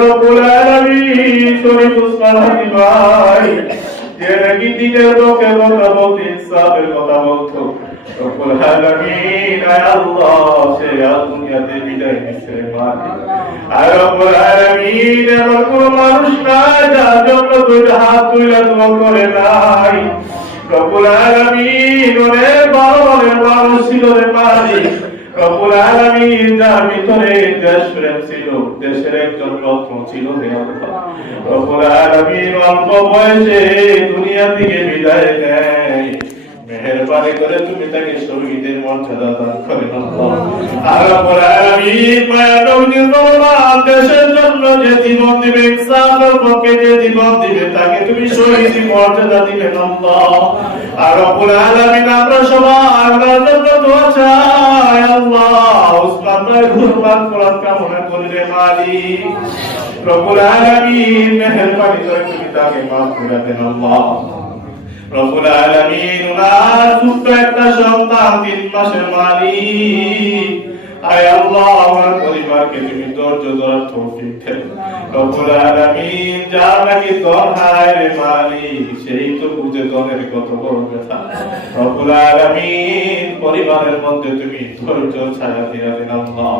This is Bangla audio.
রব্বুল আলামিন শরীফ উসমান হাদি ভাই যে নাকি দিনের পক্ষে কথা বলতে ইনসাফের কথা বলতো রব্বুল আলামিন আয় আল্লাহ সে দুনিয়াতে বিদায় নিচ্ছে মালিক আয় রব্বুল আলামিন এমন কোন মানুষ নাই যার জন্য দুইটা হাত তুলে দোয়া করে নাই রব্বুল আলামিন অনেক বড় মানুষ ছিল রে মালিক রব্বুল আলামিন যার ভিতরে দেশপ্রেম ছিল দেশের একজন রত্ন ছিল হে আল্লাহ রব্বুল আলামিন অল্প বয়সে দুনিয়া থেকে বিদায় নেয় মেহেরবানি করে তুমি তাকে শহীদের মর্যাদা দান করেন আল্লাহ আর রব্বুল আলামিন মায়া নবীর রহমান দেশের জন্য যে জীবন দিবে ইনসাফের পক্ষে যে জীবন দিবে তাকে তুমি শহীদ মর্যাদা দিবেন আল্লাহ আর রব্বুল আলামিন আমরা সবাই আল্লাহর জন্য দোয়া চাই আল্লাহ উসমান ভাই কুরবান করার কামনা করি রে মালিক রব্বুল আলামিন মেহেরবানি করে তুমি তাকে মাফ করে দেন আল্লাহ রব্বুল আলামিন উনার ছোট্ট একটা সন্তান 3 মাসের মালিক আয় আল্লাহ আমার পরিবারকে তুমি ধৈর্য ধরার তৌফিক দেন রব্বুল আলামিন যার নাকি দর হায় রে মালিক সেই তো বুঝে দরের কত বড় কথা রব্বুল আলামিন পরিবারের মধ্যে তুমি ধৈর্য ছায়া দিয়া দেন আল্লাহ